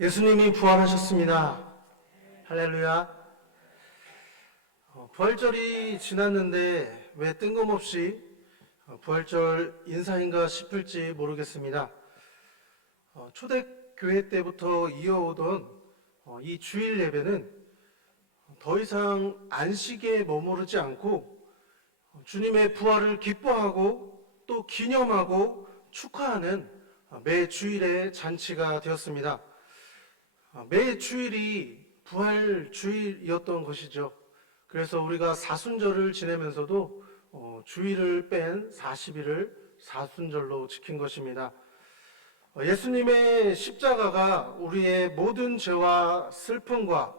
예수님이 부활하셨습니다. 할렐루야. 부활절이 지났는데 왜 뜬금없이 부활절 인사인가 싶을지 모르겠습니다. 초대교회 때부터 이어오던 이 주일 예배는 더 이상 안식에 머무르지 않고 주님의 부활을 기뻐하고 또 기념하고 축하하는 매 주일의 잔치가 되었습니다. 매 주일이 부활 주일이었던 것이죠. 그래서 우리가 사순절을 지내면서도 주일을 뺀 40일을 사순절로 지킨 것입니다. 예수님의 십자가가 우리의 모든 죄와 슬픔과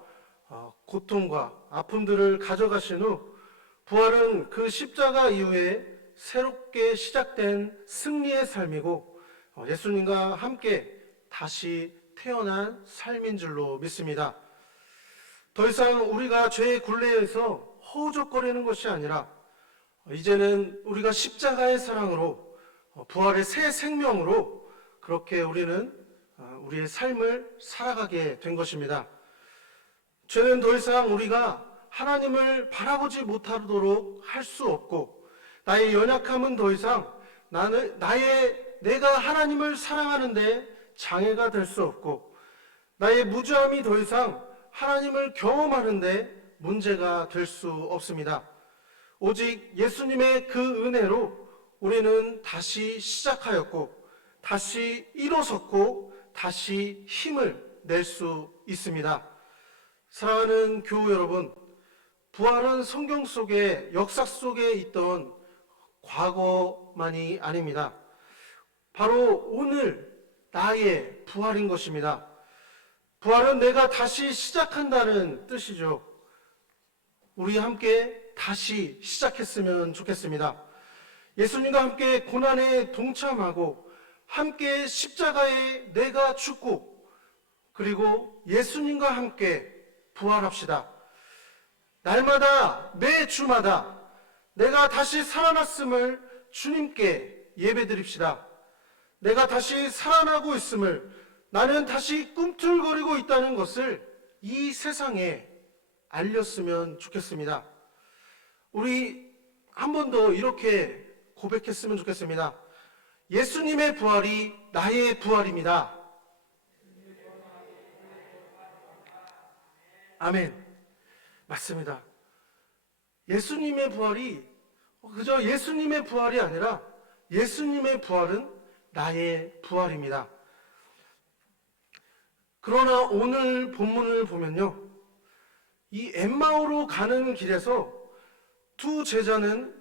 고통과 아픔들을 가져가신 후 부활은 그 십자가 이후에 새롭게 시작된 승리의 삶이고 예수님과 함께 다시 태어난 삶인 줄로 믿습니다. 더 이상 우리가 죄의 굴레에서 허우적거리는 것이 아니라 이제는 우리가 십자가의 사랑으로 부활의 새 생명으로 그렇게 우리는 우리의 삶을 살아가게 된 것입니다. 죄는 더 이상 우리가 하나님을 바라보지 못하도록 할 수 없고 나의 연약함은 더 이상 내가 하나님을 사랑하는데 장애가 될 수 없고 나의 무죄함이 더 이상 하나님을 경험하는데 문제가 될 수 없습니다. 오직 예수님의 그 은혜로 우리는 다시 시작하였고 다시 일어섰고 다시 힘을 낼 수 있습니다. 사랑하는 교우 여러분, 부활은 성경 속에 역사 속에 있던 과거만이 아닙니다. 바로 오늘 나의 부활인 것입니다. 부활은 내가 다시 시작한다는 뜻이죠. 우리 함께 다시 시작했으면 좋겠습니다. 예수님과 함께 고난에 동참하고 함께 십자가에 내가 죽고 그리고 예수님과 함께 부활합시다. 날마다 매 주마다 내가 다시 살아났음을 주님께 예배드립시다. 내가 다시 살아나고 있음을, 나는 다시 꿈틀거리고 있다는 것을 이 세상에 알렸으면 좋겠습니다. 우리 한 번 더 이렇게 고백했으면 좋겠습니다. 예수님의 부활이 나의 부활입니다. 아멘. 맞습니다. 예수님의 부활이 그저 예수님의 부활이 아니라 예수님의 부활은 나의 부활입니다. 그러나 오늘 본문을 보면요, 이 엠마오로 가는 길에서 두 제자는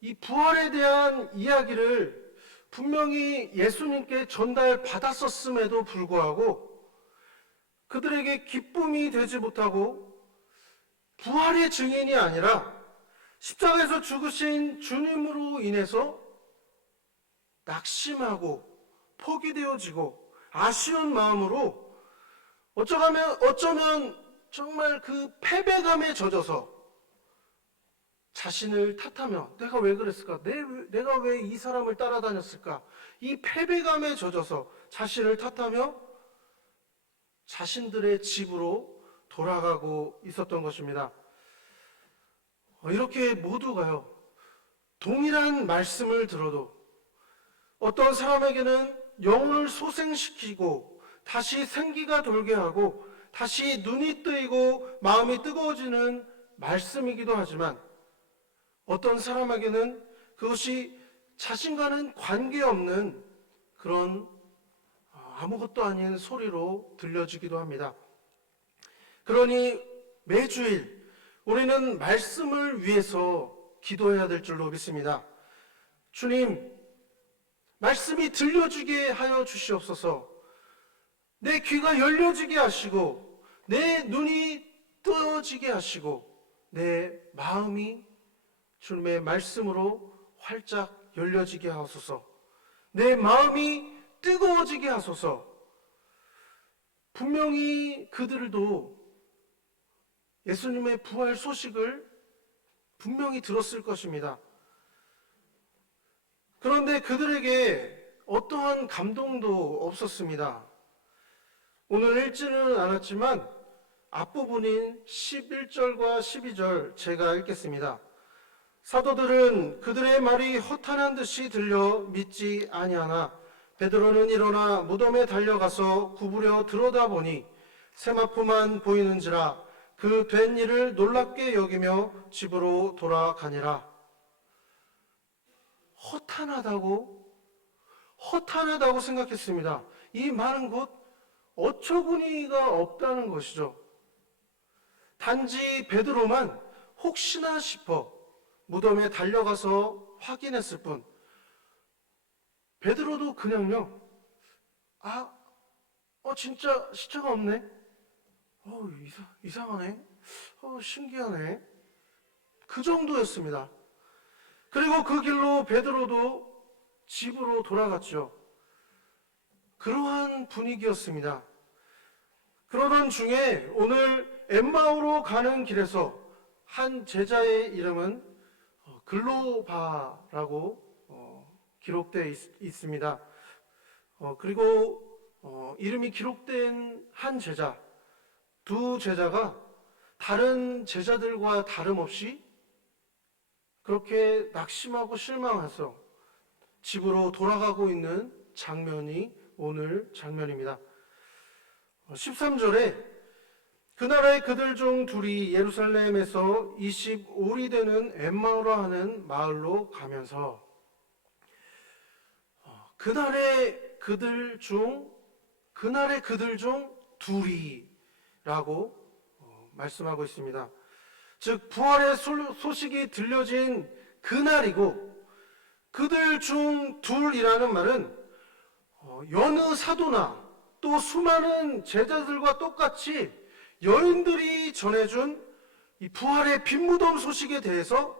이 부활에 대한 이야기를 분명히 예수님께 전달받았었음에도 불구하고 그들에게 기쁨이 되지 못하고 부활의 증인이 아니라 십자가에서 죽으신 주님으로 인해서 낙심하고 포기되어지고 아쉬운 마음으로 어쩌면 정말 그 패배감에 젖어서 자신을 탓하며 내가 왜 그랬을까? 내가 왜 이 사람을 따라다녔을까? 이 패배감에 젖어서 자신을 탓하며 자신들의 집으로 돌아가고 있었던 것입니다. 이렇게 모두가요, 동일한 말씀을 들어도 어떤 사람에게는 영혼을 소생시키고 다시 생기가 돌게 하고 다시 눈이 뜨이고 마음이 뜨거워지는 말씀이기도 하지만 어떤 사람에게는 그것이 자신과는 관계없는 그런 아무것도 아닌 소리로 들려지기도 합니다. 그러니 매주일 우리는 말씀을 위해서 기도해야 될 줄로 믿습니다. 주님, 말씀이 들려지게 하여 주시옵소서. 내 귀가 열려지게 하시고 내 눈이 뜨어지게 하시고 내 마음이 주님의 말씀으로 활짝 열려지게 하소서. 내 마음이 뜨거워지게 하소서. 분명히 그들도 예수님의 부활 소식을 분명히 들었을 것입니다. 그런데 그들에게 어떠한 감동도 없었습니다. 오늘 읽지는 않았지만 앞부분인 11절과 12절 제가 읽겠습니다. 사도들은 그들의 말이 허탄한 듯이 들려 믿지 아니하나 베드로는 일어나 무덤에 달려가서 구부려 들여다보니 세마포만 보이는지라 그 된 일을 놀랍게 여기며 집으로 돌아가니라. 허탄하다고 생각했습니다. 이 많은 곳 어처구니가 없다는 것이죠. 단지 베드로만 혹시나 싶어 무덤에 달려가서 확인했을 뿐. 베드로도 그냥요, 진짜 시체가 없네. 이상하네. 신기하네. 그 정도였습니다. 그리고 그 길로 베드로도 집으로 돌아갔죠. 그러한 분위기였습니다. 그러던 중에 오늘 엠마오로 가는 길에서 한 제자의 이름은 글로바라고 기록되어 있습니다. 그리고 이름이 기록된 한 제자, 두 제자가 다른 제자들과 다름없이 그렇게 낙심하고 실망해서 집으로 돌아가고 있는 장면이 오늘 장면입니다. 13절에 그날에 그들 중 둘이 예루살렘에서 25리 되는 엠마오라 하는 마을로 가면서 그날의 그들 중 둘이라고 말씀하고 있습니다. 즉 부활의 소식이 들려진 그날이고, 그들 중 둘이라는 말은 여느 사도나 또 수많은 제자들과 똑같이 여인들이 전해준 이 부활의 빈무덤 소식에 대해서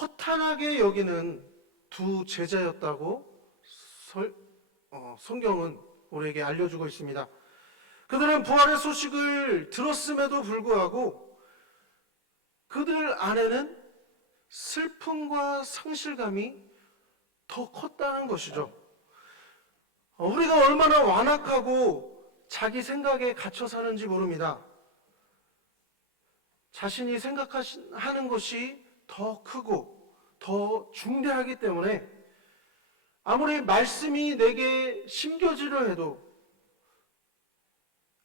허탄하게 여기는 두 제자였다고 성경은 우리에게 알려주고 있습니다. 그들은 부활의 소식을 들었음에도 불구하고 그들 안에는 슬픔과 상실감이 더 컸다는 것이죠. 우리가 얼마나 완악하고 자기 생각에 갇혀 사는지 모릅니다. 자신이 생각하는 것이 더 크고 더 중대하기 때문에 아무리 말씀이 내게 심겨지려 해도,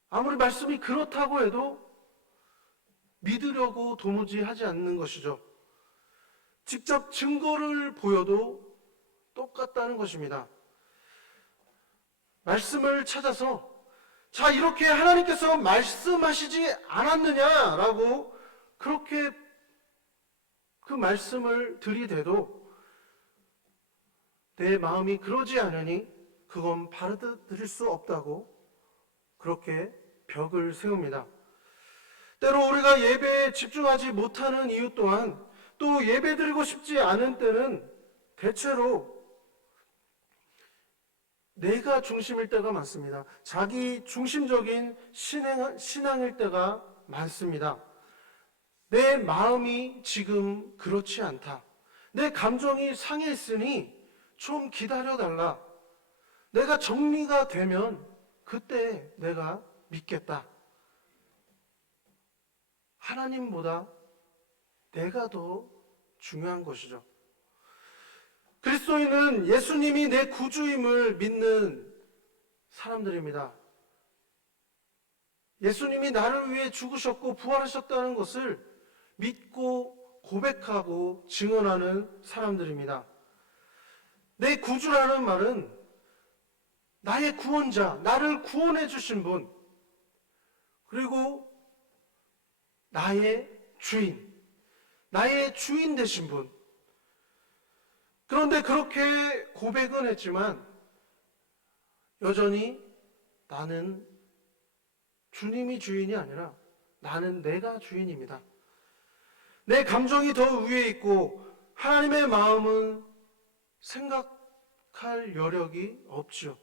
아무리 말씀이 그렇다고 해도 믿으려고 도무지 하지 않는 것이죠. 직접 증거를 보여도 똑같다는 것입니다. 말씀을 찾아서 이렇게 하나님께서 말씀하시지 않았느냐라고 그렇게 그 말씀을 들이대도 내 마음이 그러지 않으니 그건 받아들일 수 없다고 그렇게 벽을 세웁니다. 때로 우리가 예배에 집중하지 못하는 이유 또한, 또 예배드리고 싶지 않은 때는 대체로 내가 중심일 때가 많습니다. 자기 중심적인 신앙일 때가 많습니다. 내 마음이 지금 그렇지 않다. 내 감정이 상해 있으니 좀 기다려달라. 내가 정리가 되면 그때 내가 믿겠다. 하나님보다 내가 더 중요한 것이죠. 그리스도인은 예수님이 내 구주임을 믿는 사람들입니다. 예수님이 나를 위해 죽으셨고 부활하셨다는 것을 믿고 고백하고 증언하는 사람들입니다. 내 구주라는 말은 나의 구원자, 나를 구원해 주신 분, 그리고 나의 주인 되신 분. 그런데 그렇게 고백은 했지만 여전히 나는 주님이 주인이 아니라 나는 내가 주인입니다. 내 감정이 더 위에 있고 하나님의 마음은 생각할 여력이 없죠.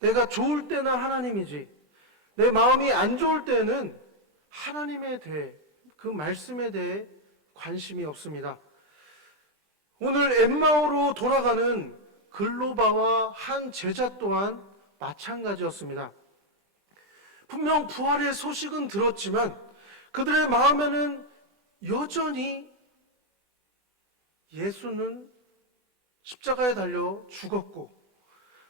내가 좋을 때나 하나님이지, 내 마음이 안 좋을 때는 하나님에 대해, 그 말씀에 대해 관심이 없습니다. 오늘 엠마오로 돌아가는 글로바와 한 제자 또한 마찬가지였습니다. 분명 부활의 소식은 들었지만 그들의 마음에는 여전히 예수는 십자가에 달려 죽었고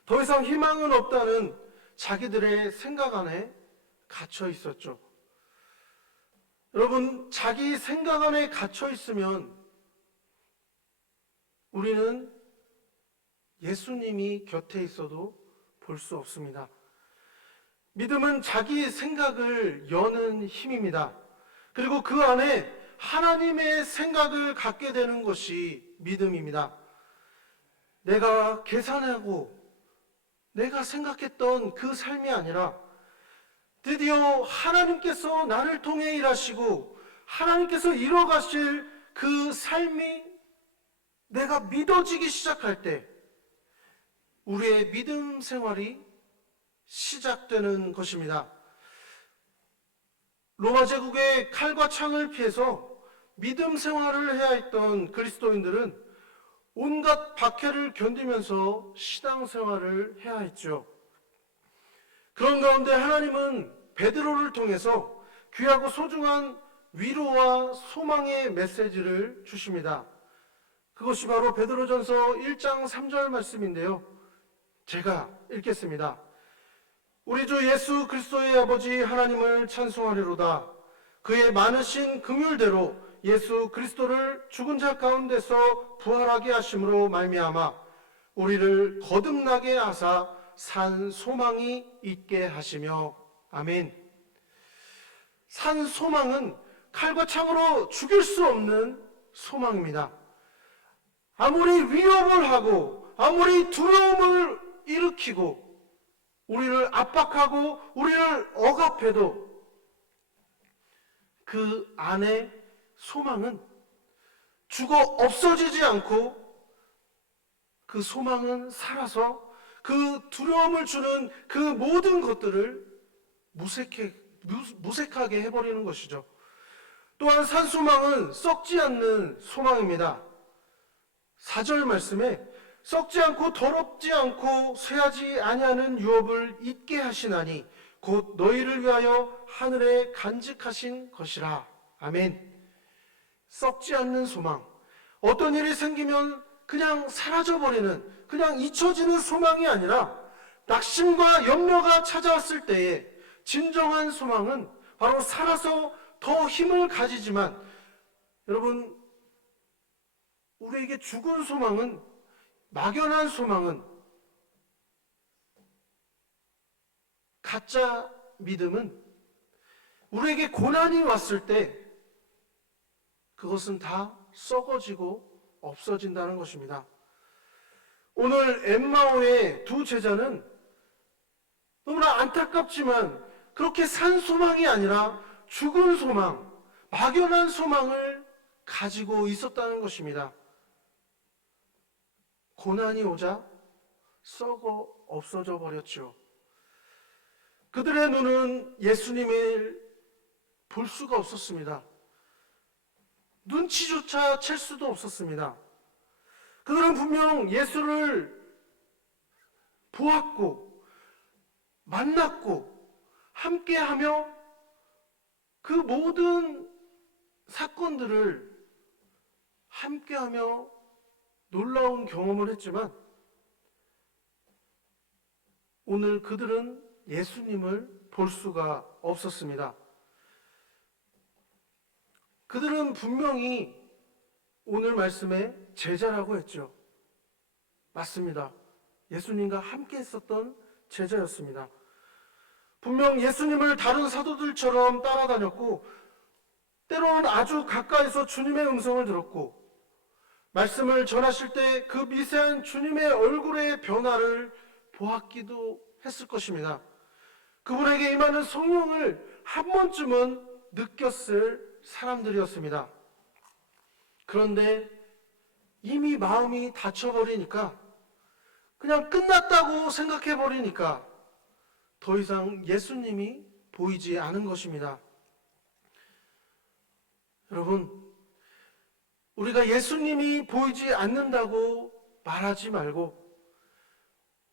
더 이상 희망은 없다는 자기들의 생각 안에 갇혀 있었죠. 여러분, 자기 생각 안에 갇혀 있으면 우리는 예수님이 곁에 있어도 볼 수 없습니다. 믿음은 자기 생각을 여는 힘입니다. 그리고 그 안에 하나님의 생각을 갖게 되는 것이 믿음입니다. 내가 계산하고 내가 생각했던 그 삶이 아니라 드디어 하나님께서 나를 통해 일하시고 하나님께서 이뤄가실 그 삶이 내가 믿어지기 시작할 때 우리의 믿음 생활이 시작되는 것입니다. 로마 제국의 칼과 창을 피해서 믿음 생활을 해야 했던 그리스도인들은 온갖 박해를 견디면서 신앙 생활을 해야 했죠. 그런 가운데 하나님은 베드로를 통해서 귀하고 소중한 위로와 소망의 메시지를 주십니다. 그것이 바로 베드로전서 1장 3절 말씀인데요. 제가 읽겠습니다. 우리 주 예수 그리스도의 아버지 하나님을 찬송하리로다. 그의 많으신 긍휼대로 예수 그리스도를 죽은 자 가운데서 부활하게 하심으로 말미암아 우리를 거듭나게 하사 산 소망이 있게 하시며. 아멘. 산 소망은 칼과 창으로 죽일 수 없는 소망입니다. 아무리 위협을 하고 아무리 두려움을 일으키고 우리를 압박하고 우리를 억압해도 그 안에 소망은 죽어 없어지지 않고 그 소망은 살아서 그 두려움을 주는 그 모든 것들을 무색하게 해버리는 것이죠. 또한 산소망은 썩지 않는 소망입니다. 4절 말씀에 썩지 않고 더럽지 않고 쇠하지 아니하는 유업을 잊게 하시나니 곧 너희를 위하여 하늘에 간직하신 것이라. 아멘. 썩지 않는 소망. 어떤 일이 생기면 그냥 사라져버리는, 그냥 잊혀지는 소망이 아니라 낙심과 염려가 찾아왔을 때에 진정한 소망은 바로 살아서 더 힘을 가지지만, 여러분, 우리에게 죽은 소망은, 막연한 소망은, 가짜 믿음은 우리에게 고난이 왔을 때 그것은 다 썩어지고 없어진다는 것입니다. 오늘 엠마오의 두 제자는 너무나 안타깝지만 그렇게 산 소망이 아니라 죽은 소망, 막연한 소망을 가지고 있었다는 것입니다. 고난이 오자 썩어 없어져 버렸죠. 그들의 눈은 예수님을 볼 수가 없었습니다. 눈치조차 챌 수도 없었습니다. 그들은 분명 예수를 보았고 만났고 함께하며 그 모든 사건들을 함께하며 놀라운 경험을 했지만 오늘 그들은 예수님을 볼 수가 없었습니다. 그들은 분명히 오늘 말씀에 제자라고 했죠. 맞습니다. 예수님과 함께 했었던 제자였습니다. 분명 예수님을 다른 사도들처럼 따라다녔고 때로는 아주 가까이서 주님의 음성을 들었고 말씀을 전하실 때 그 미세한 주님의 얼굴의 변화를 보았기도 했을 것입니다. 그분에게 임하는 성령을 한 번쯤은 느꼈을 사람들이었습니다. 그런데 이미 마음이 닫혀버리니까 그냥 끝났다고 생각해버리니까 더 이상 예수님이 보이지 않은 것입니다. 여러분, 우리가 예수님이 보이지 않는다고 말하지 말고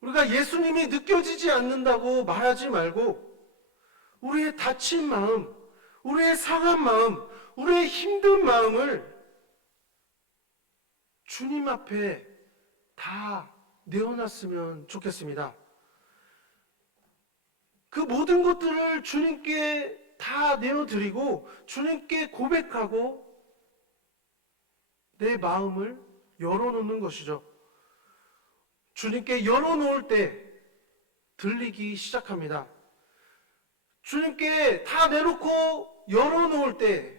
우리가 예수님이 느껴지지 않는다고 말하지 말고 우리의 다친 마음, 우리의 상한 마음, 우리의 힘든 마음을 주님 앞에 다 내어놨으면 좋겠습니다. 그 모든 것들을 주님께 다 내어드리고 주님께 고백하고 내 마음을 열어놓는 것이죠. 주님께 열어놓을 때 들리기 시작합니다. 주님께 다 내놓고 열어놓을 때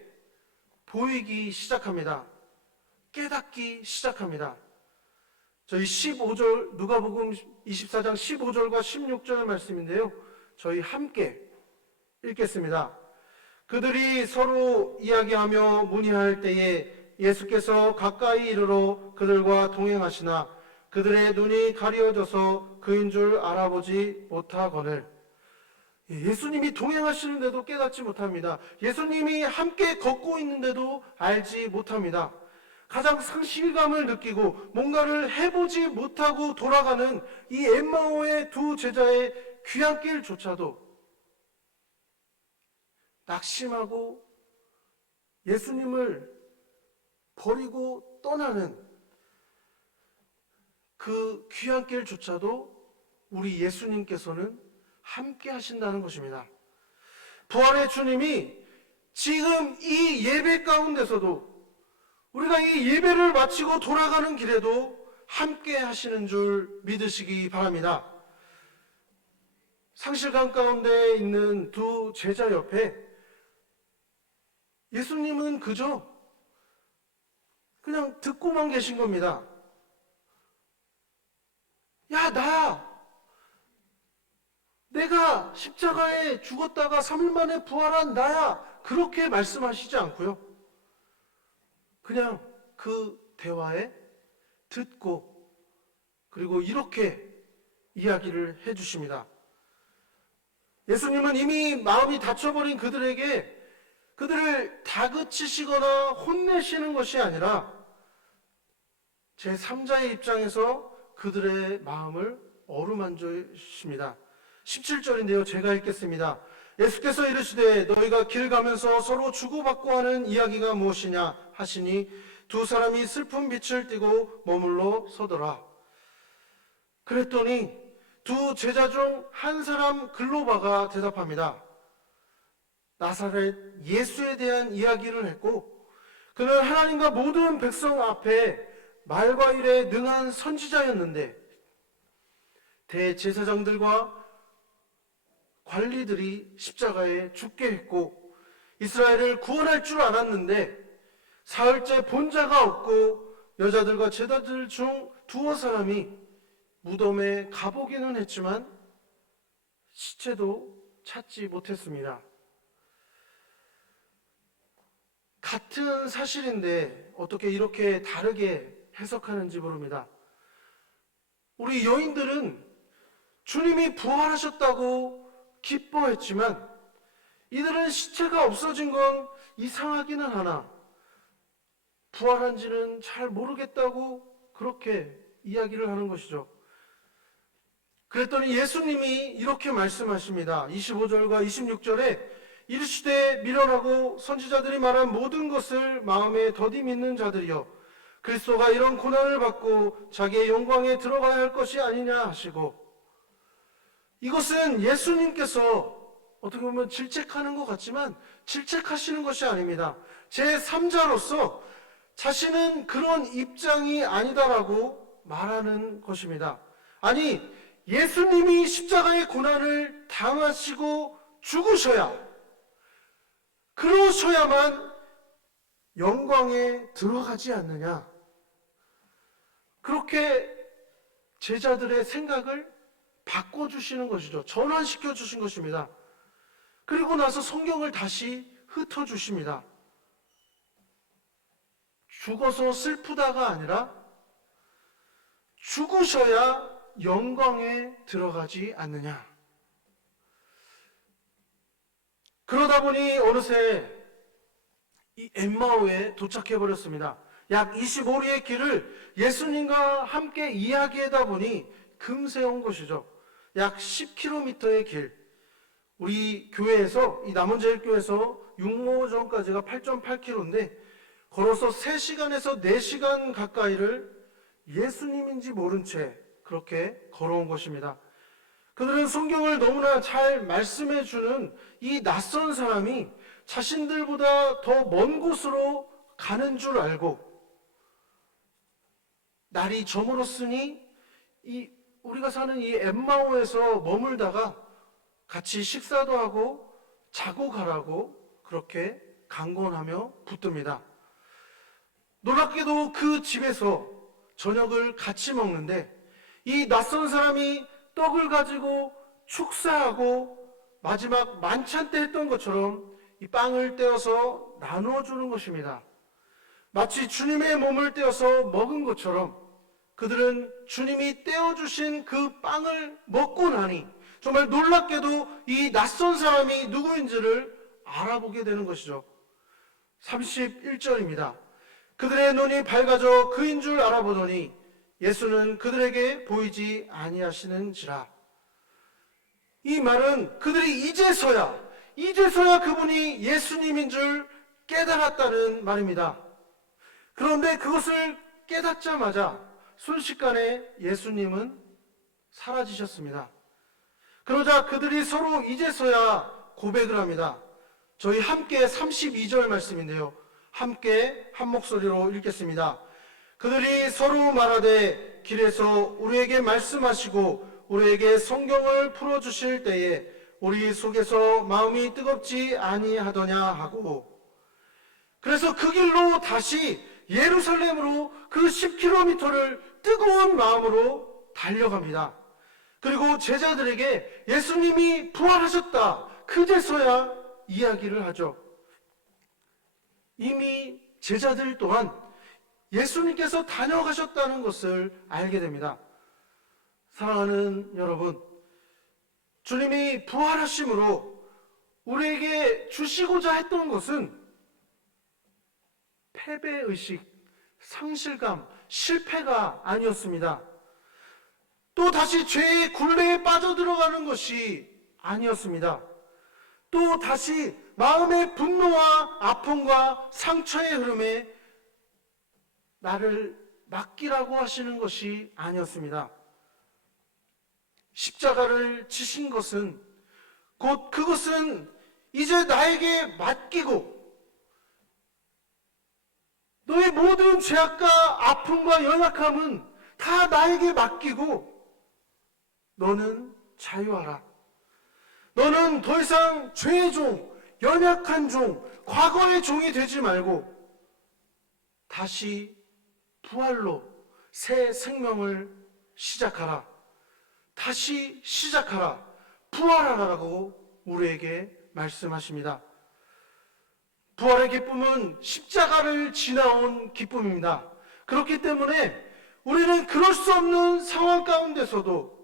보이기 시작합니다. 깨닫기 시작합니다. 저희 15절, 누가복음 24장 15절과 16절 말씀인데요. 저희 함께 읽겠습니다. 그들이 서로 이야기하며 문의할 때에 예수께서 가까이 이르러 그들과 동행하시나 그들의 눈이 가려져서 그인 줄 알아보지 못하거늘. 예수님이 동행하시는데도 깨닫지 못합니다. 예수님이 함께 걷고 있는데도 알지 못합니다. 가장 상실감을 느끼고 뭔가를 해보지 못하고 돌아가는 이 엠마오의 두 제자의 귀향길조차도 낙심하고 예수님을 버리고 떠나는 그 귀향길조차도 우리 예수님께서는 함께 하신다는 것입니다. 부활의 주님이 지금 이 예배 가운데서도 우리가 이 예배를 마치고 돌아가는 길에도 함께 하시는 줄 믿으시기 바랍니다. 상실감 가운데 있는 두 제자 옆에 예수님은 그냥 듣고만 계신 겁니다. 야, 나야! 내가 십자가에 죽었다가 3일 만에 부활한 나야! 그렇게 말씀하시지 않고요. 그냥 그 대화에 듣고 그리고 이렇게 이야기를 해주십니다. 예수님은 이미 마음이 닫혀버린 그들을 다그치시거나 혼내시는 것이 아니라 제3자의 입장에서 그들의 마음을 어루만져 주십니다. 17절인데요. 제가 읽겠습니다. 예수께서 이르시되 너희가 길 가면서 서로 주고받고 하는 이야기가 무엇이냐 하시니 두 사람이 슬픈 빛을 띠고 머물러 서더라. 그랬더니 두 제자 중 한 사람 글로바가 대답합니다. 나사렛 예수에 대한 이야기를 했고 그는 하나님과 모든 백성 앞에 말과 일에 능한 선지자였는데 대제사장들과 관리들이 십자가에 죽게 했고 이스라엘을 구원할 줄 알았는데 사흘째 본 자가 없고 여자들과 제자들 중 두어 사람이 무덤에 가보기는 했지만 시체도 찾지 못했습니다. 같은 사실인데 어떻게 이렇게 다르게 해석하는지 모릅니다. 우리 여인들은 주님이 부활하셨다고 기뻐했지만 이들은 시체가 없어진 건 이상하기는 하나 부활한지는 잘 모르겠다고 그렇게 이야기를 하는 것이죠. 그랬더니 예수님이 이렇게 말씀하십니다. 25절과 26절에 이르시되 미련하고 선지자들이 말한 모든 것을 마음에 더디 믿는 자들이여 그리스도가 이런 고난을 받고 자기의 영광에 들어가야 할 것이 아니냐 하시고 이것은 예수님께서 어떻게 보면 질책하는 것 같지만 질책하시는 것이 아닙니다. 제3자로서 자신은 그런 입장이 아니다라고 말하는 것입니다. 아니 예수님이 십자가의 고난을 당하시고 죽으셔야 그러셔야만 영광에 들어가지 않느냐. 그렇게 제자들의 생각을 바꿔주시는 것이죠. 전환시켜 주신 것입니다. 그리고 나서 성경을 다시 흩어주십니다. 죽어서 슬프다가 아니라 죽으셔야 영광에 들어가지 않느냐. 그러다 보니 어느새 이 엠마오에 도착해버렸습니다. 약 25리의 길을 예수님과 함께 이야기하다 보니 금세 온 것이죠. 약 10km의 길. 우리 교회에서, 이 남원제일교회에서 육모전까지가 8.8km인데 걸어서 3시간에서 4시간 가까이를 예수님인지 모른 채 그렇게 걸어온 것입니다. 그들은 성경을 너무나 잘 말씀해 주는 이 낯선 사람이 자신들보다 더 먼 곳으로 가는 줄 알고, 날이 저물었으니 우리가 사는 이 엠마오에서 머물다가 같이 식사도 하고 자고 가라고 그렇게 강권하며 붙듭니다. 놀랍게도 그 집에서 저녁을 같이 먹는데 이 낯선 사람이 떡을 가지고 축사하고 마지막 만찬 때 했던 것처럼 이 빵을 떼어서 나누어 주는 것입니다. 마치 주님의 몸을 떼어서 먹은 것처럼 그들은 주님이 떼어주신 그 빵을 먹고 나니 정말 놀랍게도 이 낯선 사람이 누구인지를 알아보게 되는 것이죠. 31절입니다. 그들의 눈이 밝아져 그인 줄 알아보더니 예수는 그들에게 보이지 아니하시는지라. 이 말은 그들이 이제서야 그분이 예수님인 줄 깨달았다는 말입니다. 그런데 그것을 깨닫자마자 순식간에 예수님은 사라지셨습니다. 그러자 그들이 서로 이제서야 고백을 합니다. 저희 함께 32절 말씀인데요. 함께 한 목소리로 읽겠습니다. 그들이 서로 말하되 길에서 우리에게 말씀하시고 우리에게 성경을 풀어주실 때에 우리 속에서 마음이 뜨겁지 아니하더냐 하고, 그래서 그 길로 다시 예루살렘으로 그 10km를 뜨거운 마음으로 달려갑니다. 그리고 제자들에게 예수님이 부활하셨다, 그제서야 이야기를 하죠. 이미 제자들 또한 예수님께서 다녀가셨다는 것을 알게 됩니다. 사랑하는 여러분, 주님이 부활하심으로 우리에게 주시고자 했던 것은 패배의식, 상실감, 실패가 아니었습니다. 또 다시 죄의 굴레에 빠져들어가는 것이 아니었습니다. 또 다시 마음의 분노와 아픔과 상처의 흐름에 나를 맡기라고 하시는 것이 아니었습니다. 십자가를 지신 것은 곧 그것은 이제 나에게 맡기고 너의 모든 죄악과 아픔과 연약함은 다 나에게 맡기고 너는 자유하라. 너는 더 이상 죄의 종, 연약한 종, 과거의 종이 되지 말고 다시 부활로 새 생명을 시작하라. 다시 시작하라. 부활하라고 우리에게 말씀하십니다. 부활의 기쁨은 십자가를 지나온 기쁨입니다. 그렇기 때문에 우리는 그럴 수 없는 상황 가운데서도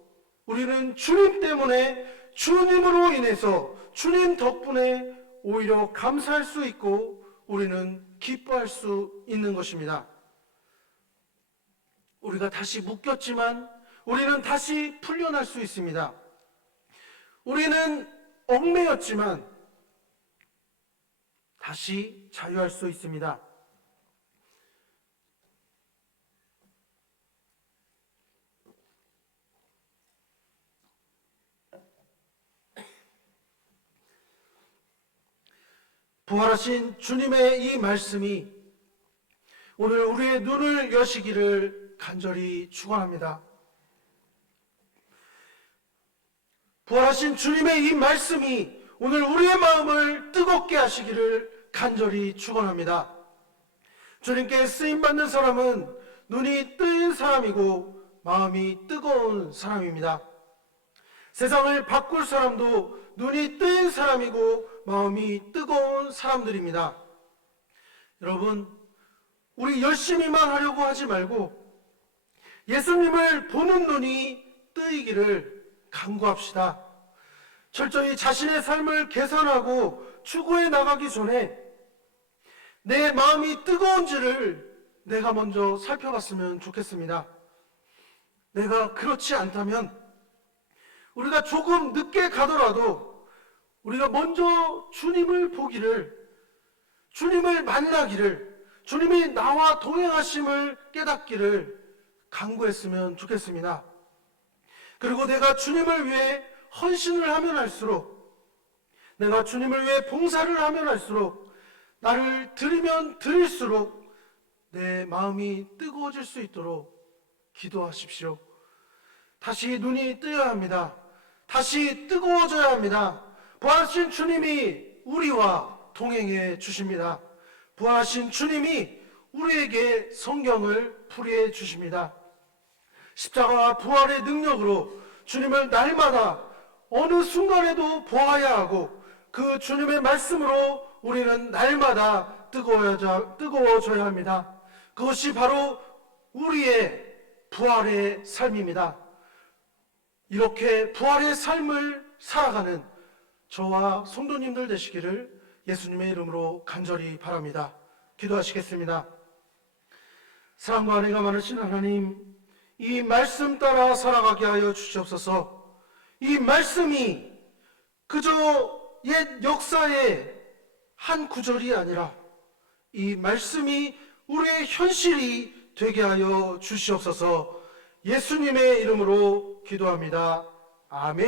우리는 주님 때문에, 주님으로 인해서, 주님 덕분에 오히려 감사할 수 있고 우리는 기뻐할 수 있는 것입니다. 우리가 다시 묶였지만 우리는 다시 풀려날 수 있습니다. 우리는 얽매였지만 다시 자유할 수 있습니다. 부활하신 주님의 이 말씀이 오늘 우리의 눈을 여시기를 간절히 축원합니다. 부활하신 주님의 이 말씀이 오늘 우리의 마음을 뜨겁게 하시기를 간절히 축원합니다. 주님께 쓰임받는 사람은 눈이 뜨인 사람이고 마음이 뜨거운 사람입니다. 세상을 바꿀 사람도 눈이 뜨인 사람이고 마음이 뜨거운 사람들입니다. 여러분, 우리 열심히만 하려고 하지 말고 예수님을 보는 눈이 뜨이기를 간구합시다. 철저히 자신의 삶을 개선하고 추구해 나가기 전에 내 마음이 뜨거운지를 내가 먼저 살펴봤으면 좋겠습니다. 내가 그렇지 않다면 우리가 조금 늦게 가더라도 우리가 먼저 주님을 보기를, 주님을 만나기를, 주님이 나와 동행하심을 깨닫기를 간구했으면 좋겠습니다. 그리고 내가 주님을 위해 헌신을 하면 할수록, 내가 주님을 위해 봉사를 하면 할수록, 나를 드리면 드릴수록 내 마음이 뜨거워질 수 있도록 기도하십시오. 다시 눈이 뜨여야 합니다. 다시 뜨거워져야 합니다. 부활하신 주님이 우리와 동행해 주십니다. 부활하신 주님이 우리에게 성경을 풀이해 주십니다. 십자가와 부활의 능력으로 주님을 날마다 어느 순간에도 보아야 하고, 그 주님의 말씀으로 우리는 날마다 뜨거워져야 합니다. 그것이 바로 우리의 부활의 삶입니다. 이렇게 부활의 삶을 살아가는 저와 성도님들 되시기를 예수님의 이름으로 간절히 바랍니다. 기도하시겠습니다. 사랑과 은혜가 많으신 하나님, 이 말씀 따라 살아가게 하여 주시옵소서. 이 말씀이 그저 옛 역사의 한 구절이 아니라 이 말씀이 우리의 현실이 되게 하여 주시옵소서. 예수님의 이름으로 기도합니다. 아멘.